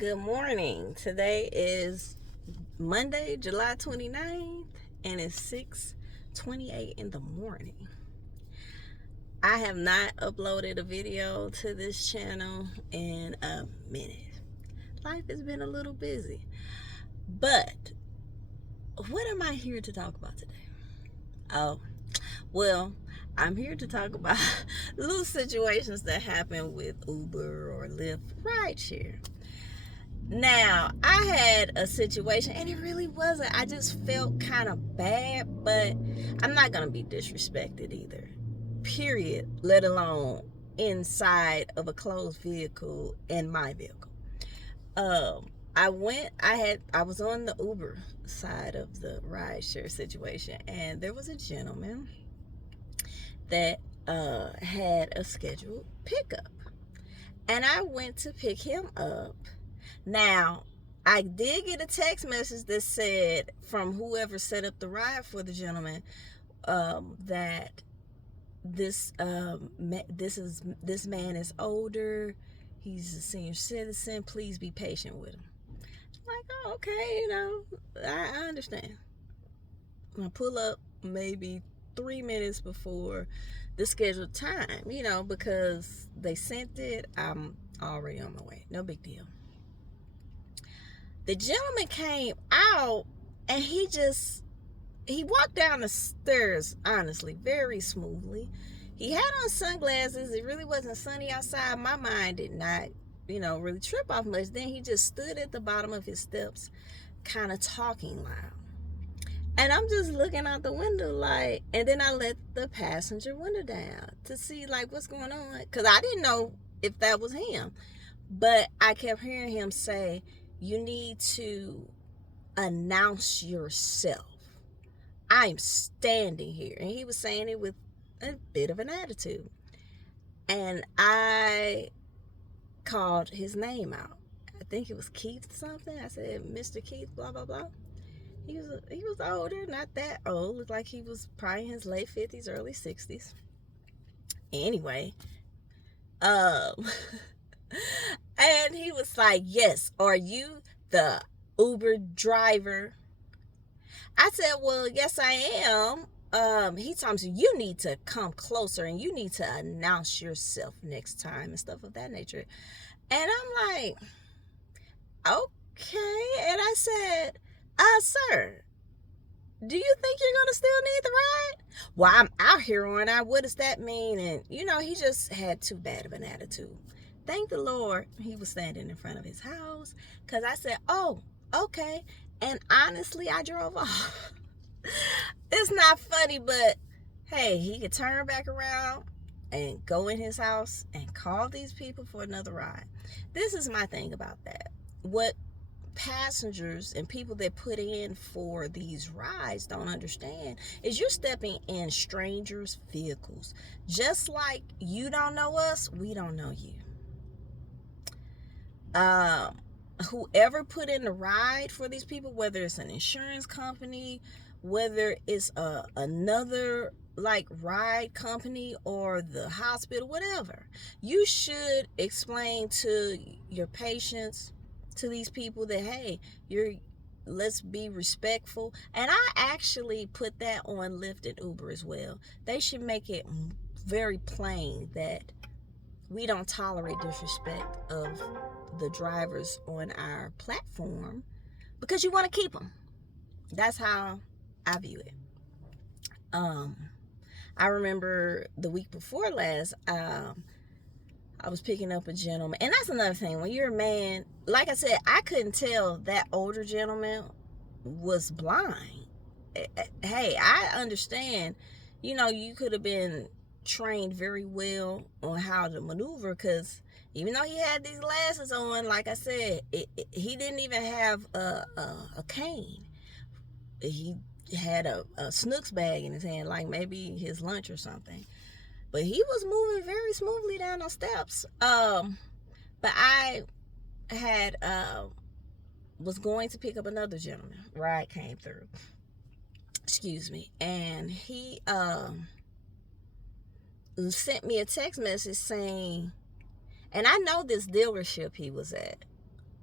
Good morning. Today is Monday, July 29th, and it's 6:28 in the morning. I have not uploaded a video to this channel in a minute. Life has been a little busy. But what am I here to talk about today? Oh, well, I'm here to talk about little situations that happen with Uber or Lyft rideshare. Now, I had a situation, and it really wasn't. I just felt kind of bad, but I'm not going to be disrespected either. Period. Let alone inside of a closed vehicle in my vehicle. I was on the Uber side of the rideshare situation, and there was a gentleman that had a scheduled pickup. And I went to pick him up. Now, I did get a text message that said from whoever set up the ride for the gentleman that this man is older. He's a senior citizen. Please be patient with him. I'm like, oh, okay, I understand. I pull up maybe 3 minutes before the scheduled time, because they sent it. I'm already on my way. No big deal. The gentleman came out and he walked down the stairs, honestly, very smoothly. He had on sunglasses. It really wasn't sunny outside. My mind did not, really trip off much. Then he just stood at the bottom of his steps, kind of talking loud. And I'm just looking out the window and then I let the passenger window down to see what's going on. Because I didn't know if that was him. But I kept hearing him say, you need to announce yourself. I'm standing here. And he was saying it with a bit of an attitude. And I called his name out. I think it was Keith something. I said, Mr. Keith, blah, blah, blah. He was older, not that old. Looked like he was probably in his late 50s, early 60s. Anyway, and he was like, yes, are you the Uber driver? I said, well, yes, I am. He told me, you need to come closer and you need to announce yourself next time and stuff of that nature. And I'm like, okay. And I said, sir, do you think you're going to still need the ride? Well, I'm out here on I. What does that mean? And, he just had too bad of an attitude. Thank the Lord he was standing in front of his house, because I said, oh, okay. And honestly, I drove off. It's not funny, but hey, he could turn back around and go in his house and call these people for another ride. This is my thing about that. What passengers and people that put in for these rides don't understand is you're stepping in strangers' vehicles. Just like you don't know us, we don't know you. Whoever put in the ride for these people, whether it's an insurance company, whether it's another ride company or the hospital, whatever, you should explain to your patients, to these people, that hey, let's be respectful. And I actually put that on Lyft and Uber as well. They should make it very plain that we don't tolerate disrespect of the drivers on our platform, because you want to keep them. That's how I view it. I remember the week before last, I was picking up a gentleman. And that's another thing. When you're a man, like I said, I couldn't tell that older gentleman was blind. Hey, I understand, you could have been trained very well on how to maneuver, because even though he had these glasses on, like I said, he didn't even have a cane. He had a Snooks bag in his hand, like maybe his lunch or something. But he was moving very smoothly down those steps. But I had was going to pick up another gentleman. Ride came through. Excuse me. And he sent me a text message saying, and I know this dealership he was at.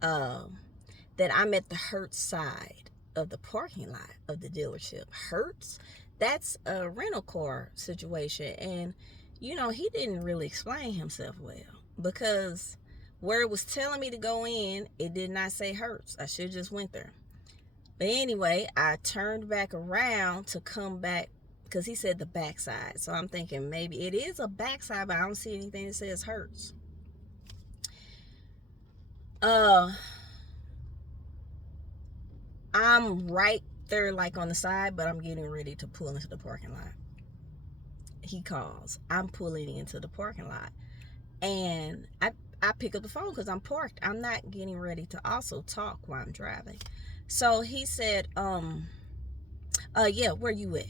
that I'm at the Hertz side of the parking lot of the dealership. Hertz, that's a rental car situation. And, he didn't really explain himself well, because where it was telling me to go in, it did not say Hertz. I should just went there. But anyway, I turned back around to come back, because he said the backside. So I'm thinking maybe it is a backside, but I don't see anything that says Hertz. I'm right there, like on the side, but I'm getting ready to pull into the parking lot. He calls. I'm pulling into the parking lot, and I pick up the phone because I'm parked. I'm not getting ready to also talk while I'm driving. So he said, yeah, where you at?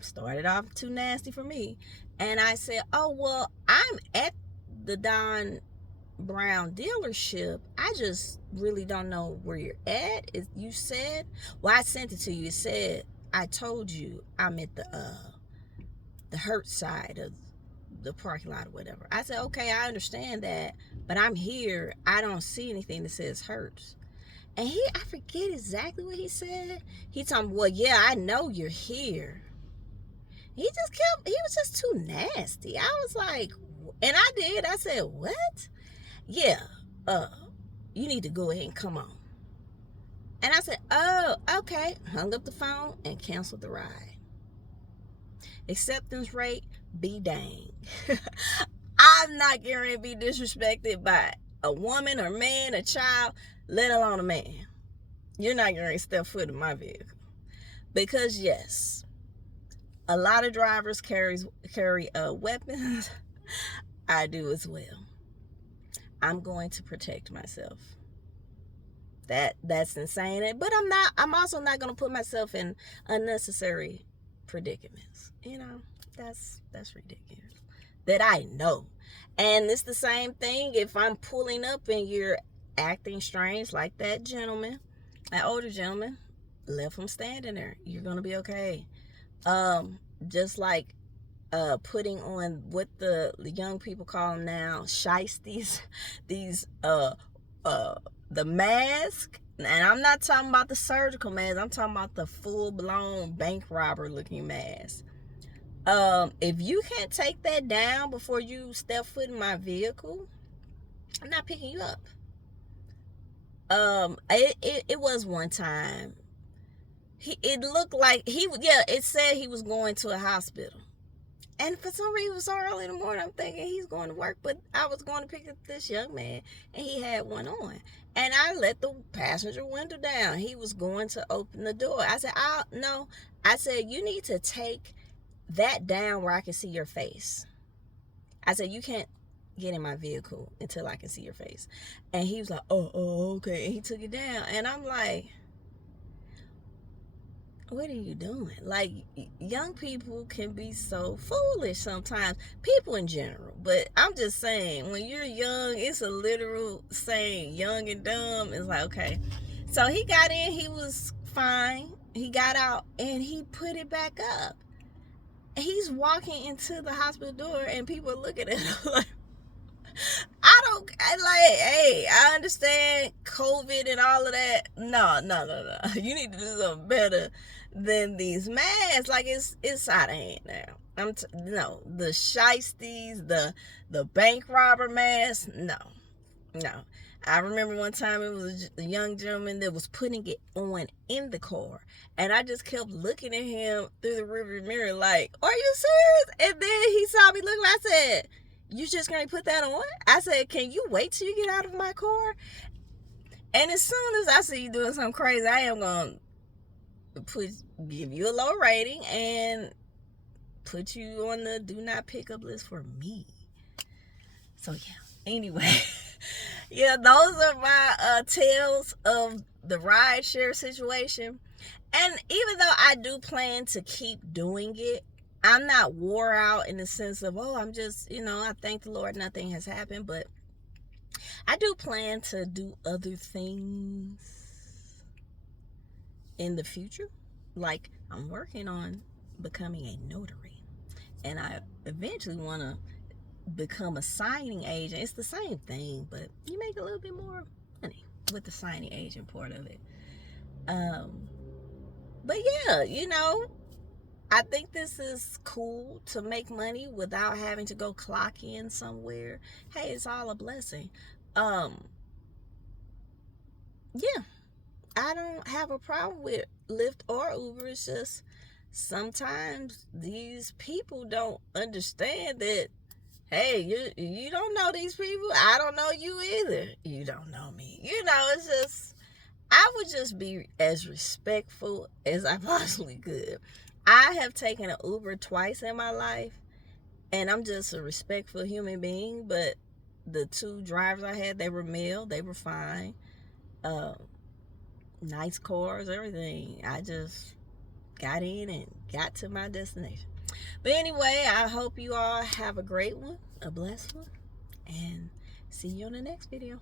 Started off too nasty for me. And I said, oh, well, I'm at the Don Brown dealership. I just really don't know where you're at. You said, well, I sent it to you. It said, I told you I'm at the Hertz side of the parking lot or whatever. I said, okay, I understand that, but I'm here. I don't see anything that says Hertz. And I forget exactly what he said. He told me, well, yeah, I know you're here. He was just too nasty. I was like, and I said, what? Yeah, you need to go ahead and come on. And I said, oh, okay. Hung up the phone and canceled the ride. Acceptance rate, be dang. I'm not getting ready to be disrespected by a woman or man, a child, let alone a man. You're not going to step foot in my vehicle. Because yes, a lot of drivers carry weapons. I do as well. I'm going to protect myself. That's insane. But I'm also not going to put myself in unnecessary predicaments. That's ridiculous. That I know. And it's the same thing if I'm pulling up and you're acting strange like that older gentleman, left him standing there. You're going to be okay. Just like putting on what the young people call them now, shiesties, these the mask. And I'm not talking about the surgical mask. I'm talking about the full-blown bank robber looking mask. If you can't take that down before you step foot in my vehicle, I'm not picking you up. It was one time. It looked like it said he was going to a hospital. And for some reason, it was so early in the morning, I'm thinking he's going to work. But I was going to pick up this young man, and he had one on. And I let the passenger window down. He was going to open the door. I said, no. I said, you need to take that down where I can see your face. I said, you can't get in my vehicle until I can see your face. And he was like, oh, okay. And he took it down. And I'm like, what are you doing? Like, young people can be so foolish sometimes. People in general. But I'm just saying, when you're young, it's a literal saying, young and dumb. It's like, okay. So he got in. He was fine. He got out, and he put it back up. He's walking into the hospital door, and people are looking at him like, hey, I understand COVID and all of that. No. You need to do something better than these masks. Like, it's out of hand now. No, the shiesties, the bank robber mask. No. I remember one time it was a young gentleman that was putting it on in the car, and I just kept looking at him through the rearview mirror like, are you serious? And then he saw me looking. I said, you just gonna put that on? I said, can you wait till you get out of my car? And as soon as I see you doing something crazy, I am gonna give you a low rating and put you on the do not pick up list for me. So yeah, anyway. Yeah, those are my tales of the rideshare situation. And even though I do plan to keep doing it, I'm not wore out in the sense of, I'm just, I thank the Lord nothing has happened. But I do plan to do other things in the future. Like, I'm working on becoming a notary. And I eventually want to become a signing agent. It's the same thing, but you make a little bit more money with the signing agent part of it. But yeah, I think this is cool to make money without having to go clock in somewhere. Hey, it's all a blessing. Yeah, I don't have a problem with Lyft or Uber. It's just sometimes these people don't understand that, hey, you don't know these people. I don't know you either. You don't know me. It's just, I would just be as respectful as I possibly could. I have taken an Uber twice in my life, and I'm just a respectful human being. But the two drivers I had, they were male. They were fine. Nice cars, everything. I just got in and got to my destination. But anyway, I hope you all have a great one, a blessed one, and see you on the next video.